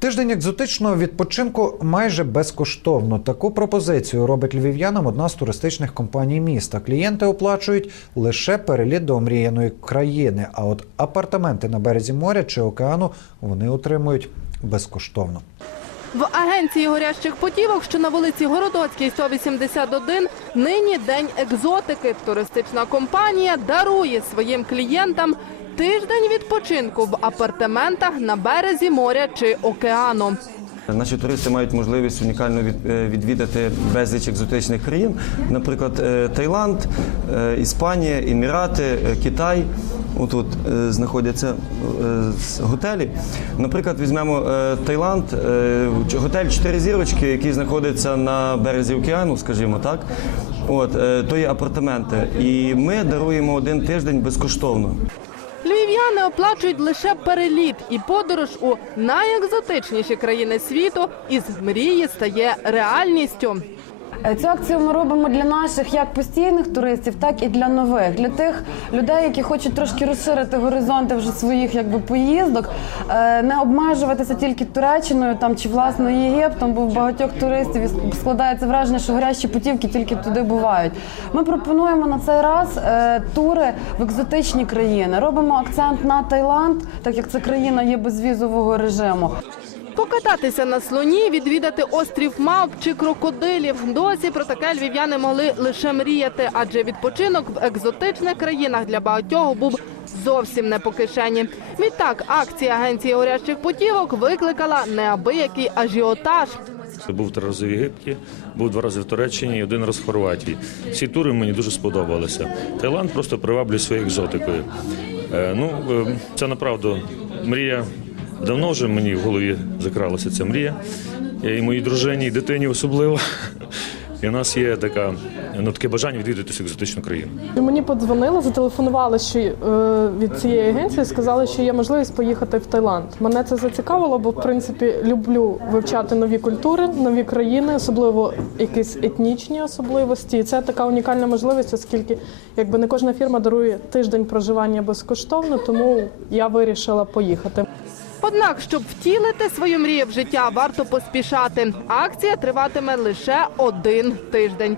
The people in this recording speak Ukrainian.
Тиждень екзотичного відпочинку майже безкоштовно. Таку пропозицію робить львів'янам одна з туристичних компаній міста. Клієнти оплачують лише переліт до омріяної країни. А от апартаменти на березі моря чи океану вони отримують безкоштовно. В агенції горящих потівок, що на вулиці Городоцькій, 181, нині день екзотики. Туристична компанія дарує своїм клієнтам тиждень відпочинку в апартаментах на березі моря чи океану. Наші туристи мають можливість унікально е, відвідати безліч екзотичних країн, наприклад, е, Таїланд, е, Іспанія, Емірати, Китай. Отут знаходяться готелі. Наприклад, візьмемо Таїланд, готель чотири зірочки, який знаходиться на березі океану, скажімо так. От то є апартаменти, і ми даруємо один тиждень безкоштовно. Львів'яни оплачують лише переліт і подорож у найекзотичніші країни світу із мрії стає реальністю. Е, Цю акцію ми робимо для наших як постійних туристів, так і для нових, для тих людей, які хочуть трошки розширити горизонти вже своїх якби поїздок, е, не обмежуватися тільки Туреччиною там чи власне Єгиптом, бо в багатьох туристів складається враження, що горящі путівки тільки туди бувають. Ми пропонуємо на цей раз е, тури в екзотичні країни. Робимо акцент на Таїланд, так як це країна є безвізового режиму. Покататися на слоні, відвідати острів мавп чи крокодилів. Досі про таке львів'яни могли лише мріяти, адже відпочинок в екзотичних країнах для багатьох був зовсім не по кишені. Відтак, акція агенції горящих путівок викликала неабиякий ажіотаж. Був три рази в Єгипті, був два рази в Туреччині і один раз в Хорватії. Всі тури мені дуже сподобалися. Таїланд просто приваблює своєю екзотикою. Е, ну, е, це направду мрія. Давно вже мені в голові закралася ця мрія. І моїй дружині, і дитині особливо. І у нас є така, ну, таке бажання відвідати цю екзотичну країну. Мені подзвонили, зателефонували що, е, від цієї агенції, сказали, що є можливість поїхати в Таїланд. Мене це зацікавило, бо в принципі люблю вивчати нові культури, нові країни, особливо якісь етнічні особливості. І це така унікальна можливість, оскільки якби не кожна фірма дарує тиждень проживання безкоштовно, тому я вирішила поїхати. Однак, щоб втілити свою мрію в життя, варто поспішати. Акція триватиме лише один тиждень.